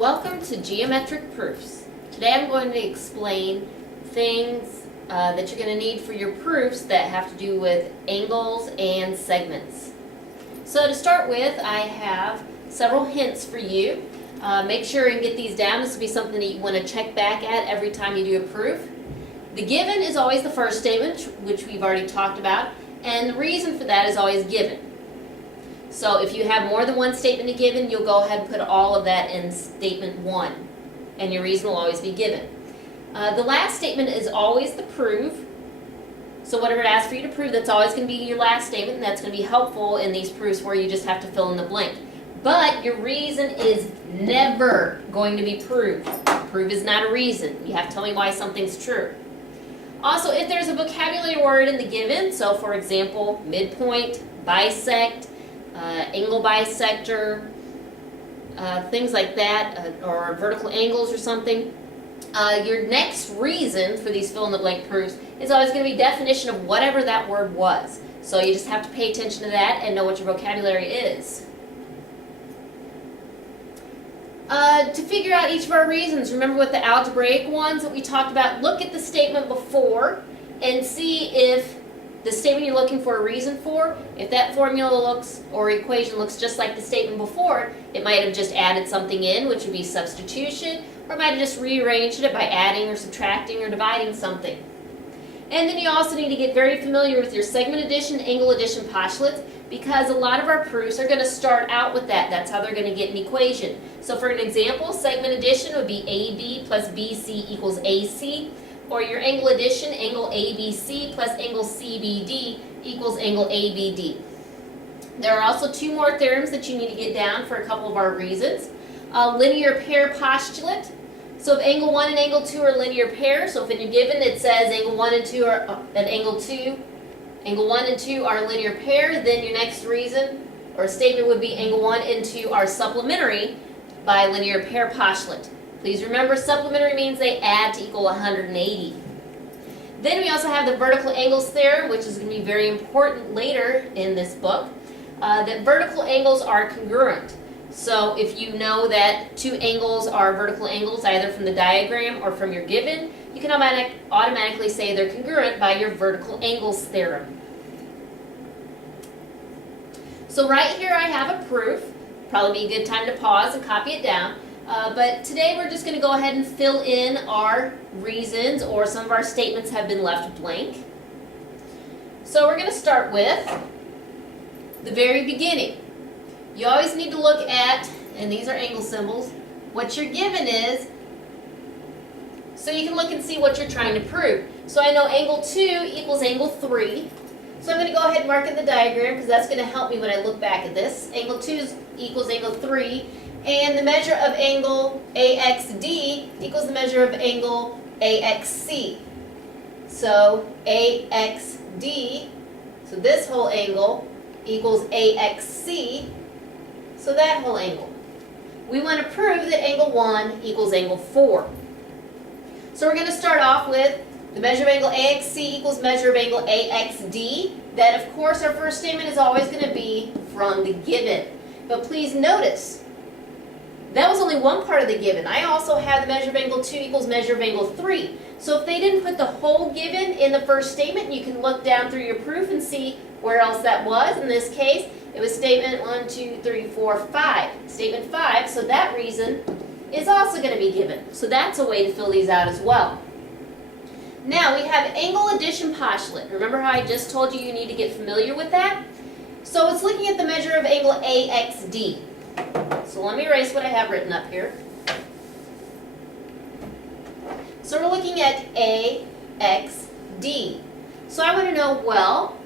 Welcome to Geometric Proofs. Today I'm going to explain things that you're going to need for your proofs that have to do with angles and segments. So to start with, I have several hints for you. Make sure and get these down. This will be something that you want to check back at every time you do a proof. The given is always the first statement, which we've already talked about, and the reason for that is always given. So if you have more than one statement to given, you'll go ahead and put all of that in statement 1, and your reason will always be given. The last statement is always the proof. So whatever it asks for you to prove, that's always going to be your last statement, and that's going to be helpful in these proofs where you just have to fill in the blank. But your reason is never going to be proved. Prove is not a reason. You have to tell me why something's true. Also, if there's a vocabulary word in the given, so for example, midpoint, bisect, angle bisector, things like that, or vertical angles or something, your next reason for these fill-in-the-blank proofs is always going to be definition of whatever that word was. So you just have to pay attention to that and know what your vocabulary is. To figure out each of our reasons, remember with the algebraic ones that we talked about, look at the statement before and see if the statement you're looking for a reason for, if that formula looks or equation looks just like the statement before, it might have just added something in, which would be substitution, or it might have just rearranged it by adding or subtracting or dividing something. And then you also need to get very familiar with your segment addition, angle addition postulates, because a lot of our proofs are going to start out with that. That's how they're going to get an equation. So for an example, segment addition would be AB plus BC equals AC. Or your angle addition, angle ABC plus angle CBD equals angle ABD. There are also two more theorems that you need to get down for a couple of our reasons. Linear pair postulate. So if angle 1 and angle 2 are linear pairs, so if in your given it says angle 1 and 2 are angle 1 and 2 are a linear pair, then your next reason or statement would be angle 1 and 2 are supplementary by linear pair postulate. Please remember, supplementary means they add to equal 180. Then we also have the vertical angles theorem, which is going to be very important later in this book, that vertical angles are congruent. So if you know that two angles are vertical angles, either from the diagram or from your given, you can automatically say they're congruent by your vertical angles theorem. So right here I have a proof. Probably be a good time to pause and copy it down. But today we're just going to go ahead and fill in our reasons, or some of our statements have been left blank. So we're going to start with the very beginning. You always need to look at, and these are angle symbols, what your given is, so you can look and see what you're trying to prove. So I know angle 2 equals angle 3. So I'm going to go ahead and mark in the diagram because that's going to help me when I look back at this. Angle 2 equals angle 3. And the measure of angle AXD equals the measure of angle AXC. So AXD, so this whole angle, equals AXC, so that whole angle. We want to prove that angle 1 equals angle 4. So we're going to start off with the measure of angle AXC equals measure of angle AXD. That, of course, our first statement is always going to be from the given. But please notice, that was only one part of the given. I also have the measure of angle 2 equals measure of angle 3. So if they didn't put the whole given in the first statement, you can look down through your proof and see where else that was. In this case, it was statement 1, 2, 3, 4, 5. Statement 5, so that reason is also going to be given. So that's a way to fill these out as well. Now we have angle addition postulate. Remember how I just told you need to get familiar with that? So it's looking at the measure of angle AXD. So let me erase what I have written up here. So we're looking at AXD. So I want to know, well,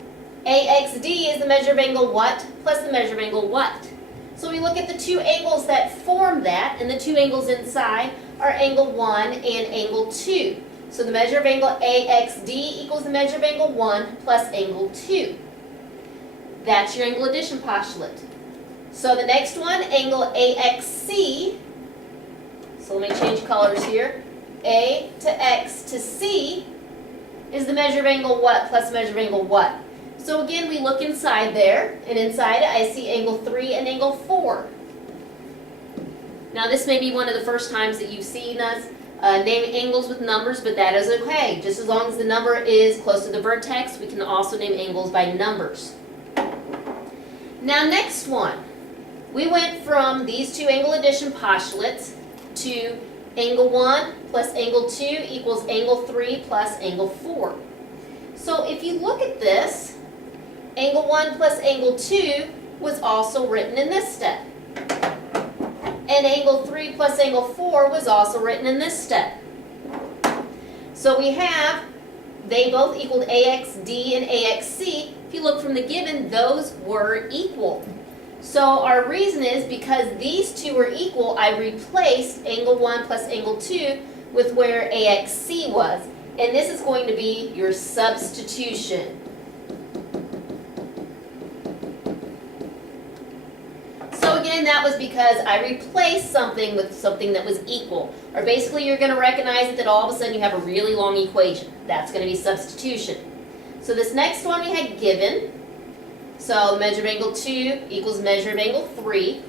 AXD is the measure of angle what plus the measure of angle what? So we look at the two angles that form that, and the two angles inside are angle 1 and angle 2. So the measure of angle AXD equals the measure of angle 1 plus angle 2. That's your angle addition postulate. So the next one, angle AXC, so let me change colors here. A to X to C is the measure of angle what plus measure of angle what? So again, we look inside there, and inside it I see angle 3 and angle 4. Now this may be one of the first times that you've seen us name angles with numbers, but that is okay. Just as long as the number is close to the vertex, we can also name angles by numbers. Now next one, we went from these two angle addition postulates to angle 1 plus angle 2 equals angle 3 plus angle 4. So if you look at this, angle 1 plus angle 2 was also written in this step. And angle 3 plus angle 4 was also written in this step. So we have, they both equaled AXD and AXC. If you look from the given, those were equal. So our reason is because these two were equal, I replaced angle 1 plus angle 2 with where AXC was. And this is going to be your substitution. So again, that was because I replaced something with something that was equal. Or basically you're going to recognize that all of a sudden you have a really long equation. That's going to be substitution. So this next one we had given. So measure of angle 2 equals measure of angle 3.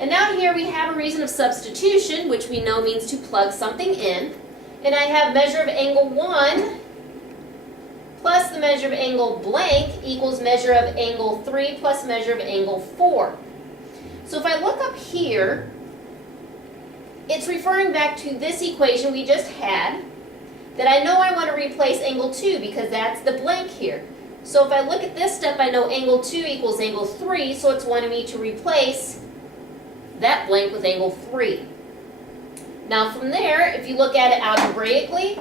And now here we have a reason of substitution, which we know means to plug something in. And I have measure of angle 1 plus the measure of angle blank equals measure of angle 3 plus measure of angle 4. So if I look up here, it's referring back to this equation we just had that I know I want to replace angle 2 because that's the blank here. So if I look at this step, I know angle 2 equals angle 3, so it's wanting me to replace that blank with angle 3. Now from there, if you look at it algebraically,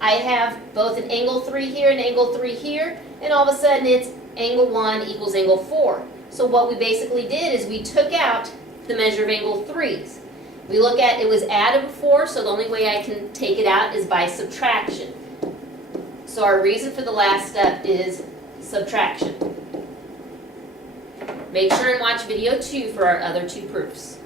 I have both an angle 3 here and angle 3 here, and all of a sudden it's angle 1 equals angle 4. So what we basically did is we took out the measure of angle 3's. We look at, it was added before, so the only way I can take it out is by subtraction. So our reason for the last step is subtraction. Make sure and watch video 2 for our other two proofs.